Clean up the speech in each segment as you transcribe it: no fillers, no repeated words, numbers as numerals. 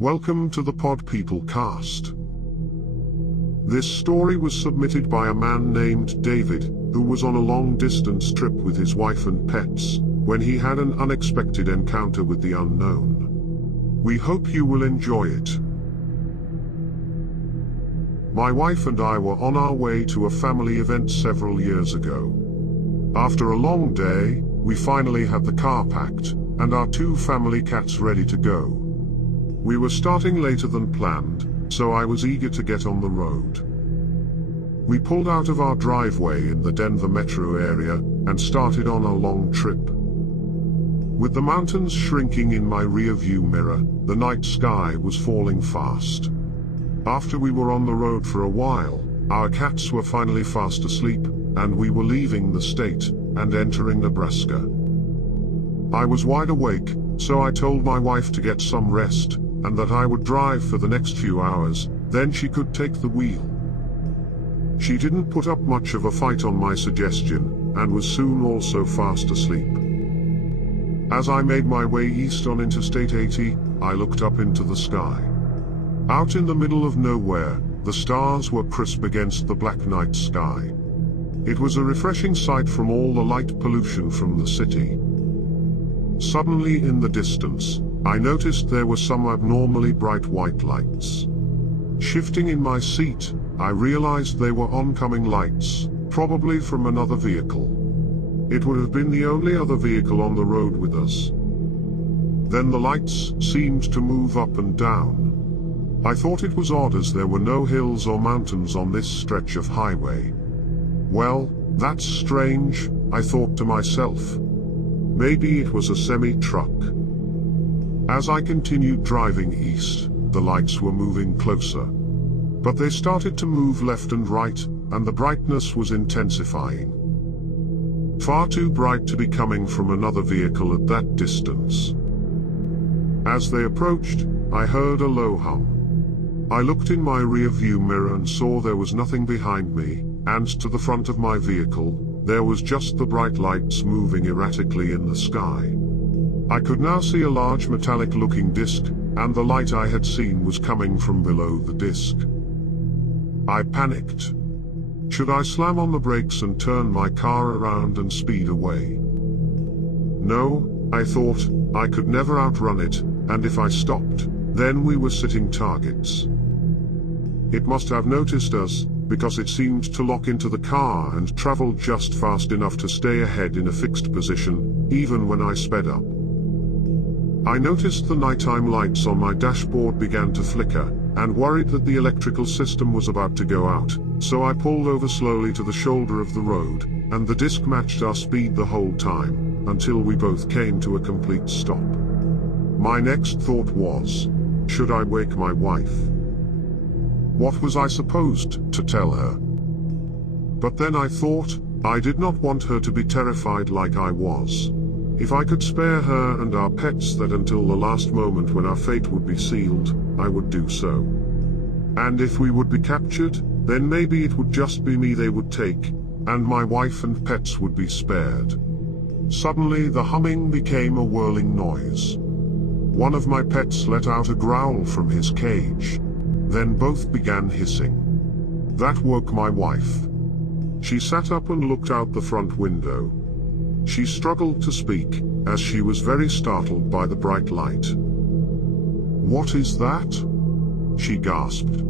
Welcome to the Pod People cast. This story was submitted by a man named David, who was on a long-distance trip with his wife and pets, when he had an unexpected encounter with the unknown. We hope you will enjoy it. My wife and I were on our way to a family event several years ago. After a long day, we finally had the car packed, and our 2 family cats ready to go. We were starting later than planned, so I was eager to get on the road. We pulled out of our driveway in the Denver metro area, and started on our long trip. With the mountains shrinking in my rear-view mirror, the night sky was falling fast. After we were on the road for a while, our cats were finally fast asleep, and we were leaving the state, and entering Nebraska. I was wide awake, so I told my wife to get some rest, and that I would drive for the next few hours, then she could take the wheel. She didn't put up much of a fight on my suggestion, and was soon also fast asleep. As I made my way east on Interstate 80, I looked up into the sky. Out in the middle of nowhere, the stars were crisp against the black night sky. It was a refreshing sight from all the light pollution from the city. Suddenly in the distance, I noticed there were some abnormally bright white lights. Shifting in my seat, I realized they were oncoming lights, probably from another vehicle. It would have been the only other vehicle on the road with us. Then the lights seemed to move up and down. I thought it was odd as there were no hills or mountains on this stretch of highway. Well, that's strange, I thought to myself. Maybe it was a semi-truck. As I continued driving east, the lights were moving closer. But they started to move left and right, and the brightness was intensifying. Far too bright to be coming from another vehicle at that distance. As they approached, I heard a low hum. I looked in my rear-view mirror and saw there was nothing behind me, and to the front of my vehicle, there was just the bright lights moving erratically in the sky. I could now see a large metallic-looking disc, and the light I had seen was coming from below the disc. I panicked. Should I slam on the brakes and turn my car around and speed away? No, I thought, I could never outrun it, and if I stopped, then we were sitting targets. It must have noticed us, because it seemed to lock into the car and traveled just fast enough to stay ahead in a fixed position, even when I sped up. I noticed the nighttime lights on my dashboard began to flicker, and worried that the electrical system was about to go out, so I pulled over slowly to the shoulder of the road, and the disc matched our speed the whole time, until we both came to a complete stop. My next thought was, should I wake my wife? What was I supposed to tell her? But then I thought, I did not want her to be terrified like I was. If I could spare her and our pets that until the last moment when our fate would be sealed, I would do so. And if we would be captured, then maybe it would just be me they would take, and my wife and pets would be spared. Suddenly the humming became a whirling noise. One of my pets let out a growl from his cage. Then both began hissing. That woke my wife. She sat up and looked out the front window. She struggled to speak, as she was very startled by the bright light. "What is that?" she gasped.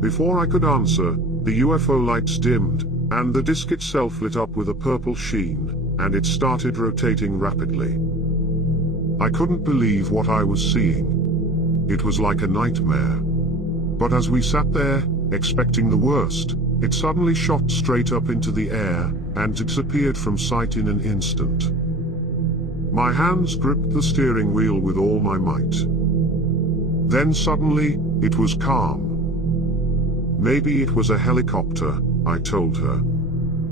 Before I could answer, the UFO lights dimmed, and the disc itself lit up with a purple sheen, and it started rotating rapidly. I couldn't believe what I was seeing. It was like a nightmare. But as we sat there, expecting the worst, it suddenly shot straight up into the air, and disappeared from sight in an instant. My hands gripped the steering wheel with all my might. Then suddenly, it was calm. Maybe it was a helicopter, I told her.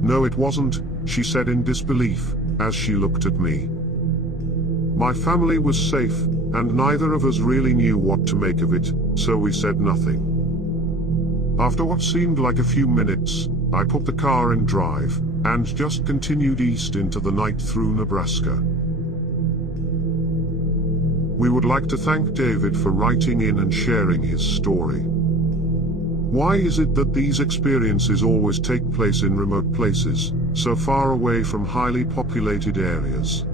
No, it wasn't, she said in disbelief, as she looked at me. My family was safe, and neither of us really knew what to make of it, so we said nothing. After what seemed like a few minutes, I put the car in drive, and just continued east into the night through Nebraska. We would like to thank David for writing in and sharing his story. Why is it that these experiences always take place in remote places, so far away from highly populated areas?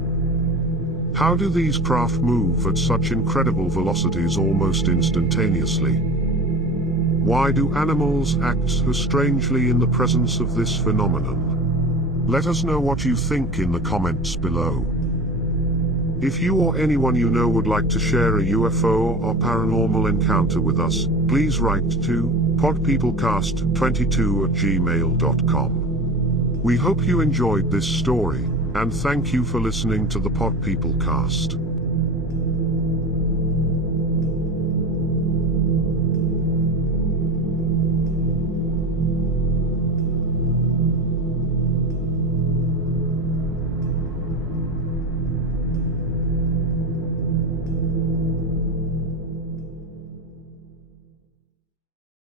How do these craft move at such incredible velocities almost instantaneously? Why do animals act so strangely in the presence of this phenomenon? Let us know what you think in the comments below. If you or anyone you know would like to share a UFO or paranormal encounter with us, please write to podpeoplecast22@gmail.com. We hope you enjoyed this story, and thank you for listening to the Pod People Cast.